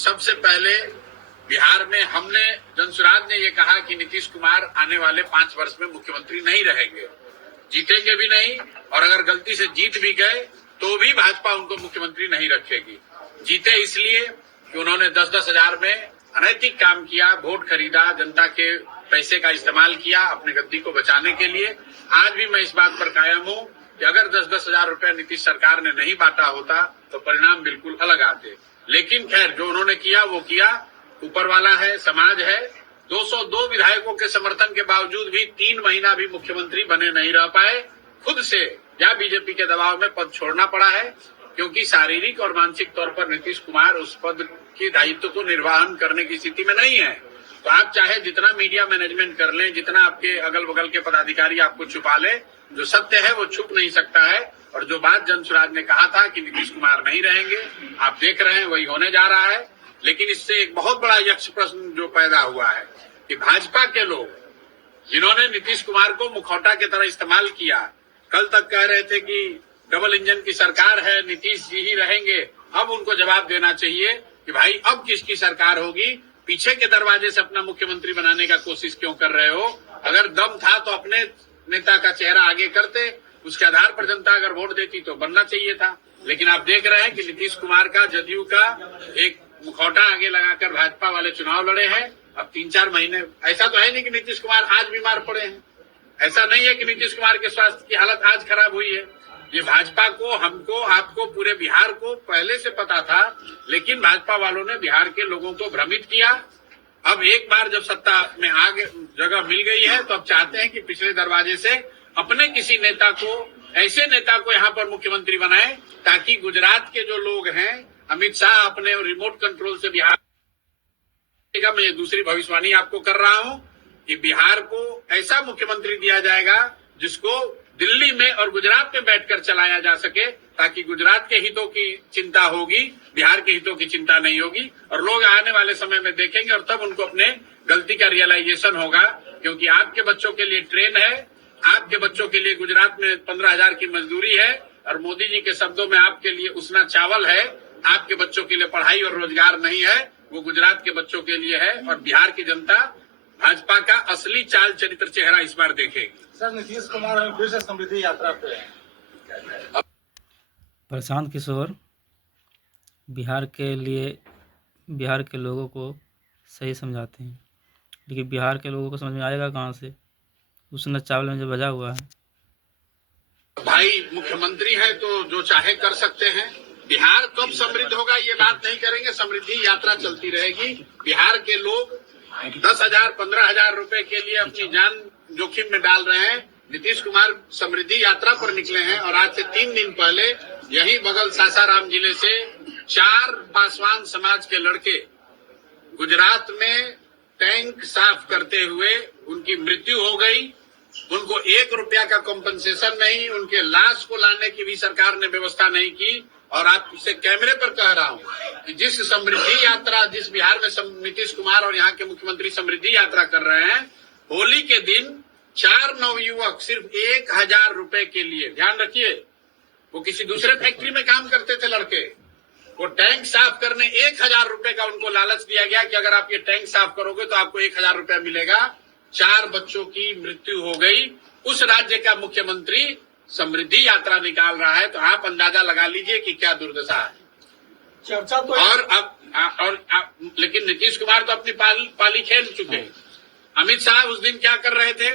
सबसे पहले बिहार में हमने जनसुराज ने ये कहा कि नीतीश कुमार आने वाले 5 वर्ष में मुख्यमंत्री नहीं रहेंगे, जीतेंगे भी नहीं, और अगर गलती से जीत भी गए तो भी भाजपा उनको मुख्यमंत्री नहीं रखेगी। जीते इसलिए कि उन्होंने 10-10 हजार में अनैतिक काम किया, वोट खरीदा, जनता के पैसे का इस्तेमाल किया अपनी गद्दी को बचाने के लिए। आज भी मैं इस बात पर कायम हूं कि अगर 10-10 हजार रुपया नीतीश सरकार ने नहीं बांटा होता तो परिणाम बिल्कुल अलग आते। लेकिन खैर, जो उन्होंने किया वो किया, ऊपर वाला है, समाज है। 202 विधायकों के समर्थन के बावजूद भी 3 महीना भी मुख्यमंत्री बने नहीं रह पाए। खुद से या बीजेपी के दबाव में पद छोड़ना पड़ा है, क्योंकि शारीरिक और मानसिक तौर पर नीतीश कुमार उस पद के दायित्व को निर्वहन करने की स्थिति में नहीं है। तो आप चाहे जितना मीडिया मैनेजमेंट कर लें, जितना आपके अगल बगल के पदाधिकारी आपको छुपा ले, जो सत्य है वो छुप नहीं सकता है। और जो बात जनसुराज ने कहा था कि नीतीश कुमार नहीं रहेंगे, आप देख रहे हैं वही होने जा रहा है। लेकिन इससे एक बहुत बड़ा यक्ष प्रश्न जो पैदा हुआ है कि भाजपा के लोग जिन्होंने नीतीश कुमार को मुखौटा की तरह इस्तेमाल किया, कल तक कह रहे थे कि डबल इंजन की सरकार है, नीतीश जी ही रहेंगे। अब उनको जवाब देना चाहिए कि भाई अब किसकी सरकार होगी? पीछे के दरवाजे से अपना मुख्यमंत्री बनाने का कोशिश क्यों कर रहे हो? अगर दम था तो अपने नेता का चेहरा आगे करते, उसके आधार पर जनता अगर वोट देती तो बनना चाहिए था। लेकिन आप देख रहे हैं कि नीतीश कुमार का, जदयू का एक मुखौटा आगे लगाकर भाजपा वाले चुनाव लड़े हैं। अब 3-4 महीने, ऐसा तो है नहीं कि नीतीश कुमार आज बीमार पड़े हैं, ऐसा नहीं है कि नीतीश कुमार के स्वास्थ्य की हालत आज खराब हुई है। ये भाजपा को, हमको, आपको, पूरे बिहार को पहले से पता था, लेकिन भाजपा वालों ने बिहार के लोगों को भ्रमित किया। अब एक बार जब सत्ता में आगे जगह मिल गई है तो अब चाहते हैं कि पिछले दरवाजे से अपने किसी नेता को, ऐसे नेता को यहाँ पर मुख्यमंत्री बनाए ताकि गुजरात के जो लोग हैं, अमित शाह अपने रिमोट कंट्रोल से बिहार, मैं ये दूसरी भविष्यवाणी आपको कर रहा हूँ कि बिहार को ऐसा मुख्यमंत्री दिया जाएगा जिसको दिल्ली में और गुजरात में बैठकर चलाया जा सके, ताकि गुजरात के हितों की चिंता होगी, बिहार के हितों की चिंता नहीं होगी। और लोग आने वाले समय में देखेंगे और तब उनको अपने गलती का रियलाइजेशन होगा। क्योंकि आपके बच्चों के लिए ट्रेन है, आपके बच्चों के लिए गुजरात में 15,000 की मजदूरी है, और मोदी जी के शब्दों में आपके लिए उसना चावल है। आपके बच्चों के लिए पढ़ाई और रोजगार नहीं है, वो गुजरात के बच्चों के लिए है। और बिहार की जनता भाजपा का असली चाल चरित्र चेहरा इस बार देखेगी। सर, नीतीश कुमार फिर से समृद्धि यात्रा पे हैं। प्रशांत किशोर बिहार के लोगों को सही समझाते हैं, लेकिन बिहार के लोगों को समझ में आएगा कहाँ से? उसने चावल में जो बजा हुआ है। भाई मुख्यमंत्री है तो जो चाहे कर सकते हैं। बिहार कब समृद्ध होगा ये बात नहीं करेंगे, समृद्धि यात्रा चलती रहेगी। बिहार के लोग 10,000, 15,000 रुपए के लिए अपनी जान जोखिम में डाल रहे हैं। नीतीश कुमार समृद्धि यात्रा पर निकले हैं और आज से 3 दिन पहले यही बगल सासाराम जिले से 4 पासवान समाज के लड़के गुजरात में टैंक साफ करते हुए उनकी मृत्यु हो गई। उनको 1 रुपया का कॉम्पनसेशन नहीं, उनके लाश को लाने की भी सरकार ने व्यवस्था नहीं की। और आपसे कैमरे पर कह रहा हूं कि जिस समृद्धि यात्रा, जिस बिहार में नीतीश कुमार और यहाँ के मुख्यमंत्री समृद्धि यात्रा कर रहे हैं, होली के दिन 4 नवयुवक सिर्फ 1,000 रुपए के लिए, ध्यान रखिए, वो किसी दूसरे फैक्ट्री में काम करते थे लड़के, वो टैंक साफ करने 1,000 रुपए का उनको लालच दिया गया कि अगर आप ये टैंक साफ करोगे तो आपको 1,000 रुपया मिलेगा। 4 बच्चों की मृत्यु हो गई। उस राज्य का मुख्यमंत्री समृद्धि यात्रा निकाल रहा है, तो आप अंदाजा लगा लीजिए कि क्या दुर्दशा है। चर्चा तो लेकिन नीतीश कुमार तो अपनी पाली खेल चुके हैं। अमित शाह उस दिन क्या कर रहे थे?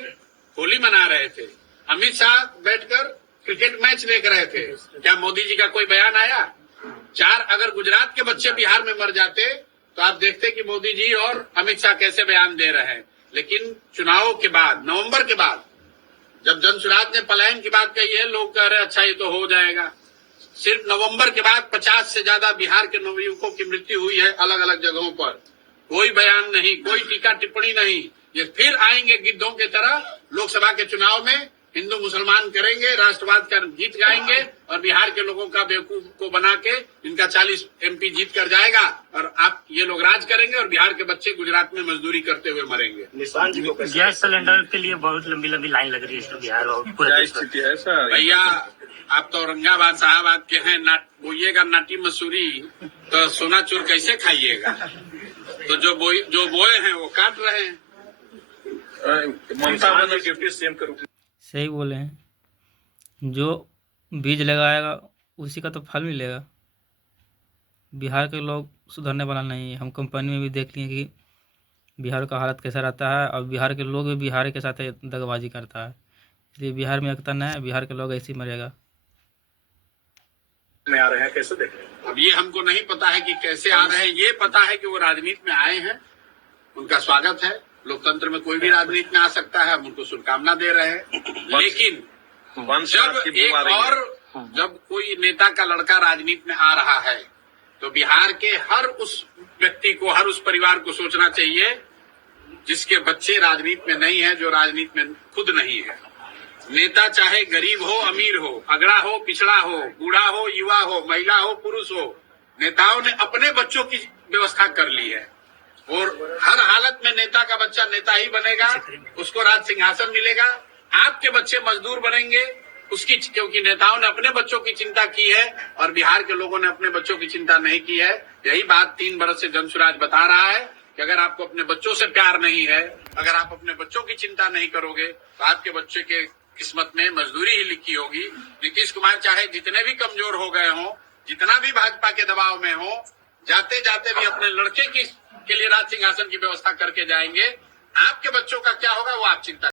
होली मना रहे थे। अमित शाह बैठकर क्रिकेट मैच देख रहे थे। क्या मोदी जी का कोई बयान आया? अगर गुजरात के बच्चे बिहार में मर जाते तो आप देखते कि मोदी जी और अमित शाह कैसे बयान दे रहे हैं। लेकिन चुनावों के बाद, नवंबर के बाद, जब जनसुराज ने पलायन की बात कही है, लोग कह रहे अच्छा ये तो हो जाएगा। सिर्फ नवंबर के बाद 50 से ज्यादा बिहार के नवयुवकों की मृत्यु हुई है अलग अलग जगहों पर। कोई बयान नहीं, कोई टीका टिप्पणी नहीं। ये फिर आएंगे गिद्धों की तरह लोकसभा के चुनाव में, हिंदू मुसलमान करेंगे, राष्ट्रवाद का गीत गाएंगे और बिहार के लोगों का बेवकूफ को बना के इनका 40 MP जीत कर जाएगा और आप ये लोग राज करेंगे और बिहार के बच्चे गुजरात में मजदूरी करते हुए मरेंगे। गैस सिलेंडर के लिए बहुत लंबी लंबी लाइन लग रही है बिहार और पूरे देश में। भैया आप तो औरंगाबाद साहबाद के हैं, बोइएगा नाटी मसूरी तो सोना चूर कैसे खाइएगा? तो जो बोए हैं वो काट रहे हैं। ममता बनर्जी डिप्टी सीएम के रूप में सही बोले हैं, जो बीज लगाएगा उसी का तो फल मिलेगा। बिहार के लोग सुधरने वाला नहीं है। हम कंपनी में भी देख लिए कि बिहार का हालत कैसा रहता है, और बिहार के लोग भी बिहार के साथ दगाबाजी करता है। इसलिए बिहार में एकता न है, बिहार के लोग ऐसे ही मरेगा। में आ रहे हैं, कैसे देख रहे हैं? अब ये हमको नहीं पता है कि कैसे आ रहे हैं, ये पता है कि वो राजनीति में आए हैं, उनका स्वागत है। लोकतंत्र में कोई भी राजनीति में आ सकता है, हम उनको शुभकामना दे रहे हैं। लेकिन जब कोई नेता का लड़का राजनीति में आ रहा है तो बिहार के हर उस व्यक्ति को, हर उस परिवार को सोचना चाहिए जिसके बच्चे राजनीति में नहीं है, जो राजनीति में खुद नहीं है। नेता चाहे गरीब हो, अमीर हो, अगड़ा हो, पिछड़ा हो, बूढ़ा हो, युवा हो, महिला हो, पुरुष हो, नेताओं ने अपने बच्चों की व्यवस्था कर ली है और हर हालत में नेता का बच्चा नेता ही बनेगा, उसको राज सिंहासन मिलेगा। आपके बच्चे मजदूर बनेंगे उसकी, क्योंकि नेताओं ने अपने बच्चों की चिंता की है और बिहार के लोगों ने अपने बच्चों की चिंता नहीं की है। यही बात 3 बरस से जनसुराज बता रहा है कि अगर आपको अपने बच्चों से प्यार नहीं है, अगर आप अपने बच्चों की चिंता नहीं करोगे तो आपके बच्चे के किस्मत में मजदूरी ही लिखी होगी। नीतीश कुमार चाहे जितने भी कमजोर हो गए हों, जितना भी भाजपा के दबाव में हो, जाते जाते भी अपने लड़के के लिए राज सिंहासन की व्यवस्था करके जाएंगे। आपके बच्चों का क्या होगा वो आप चिंता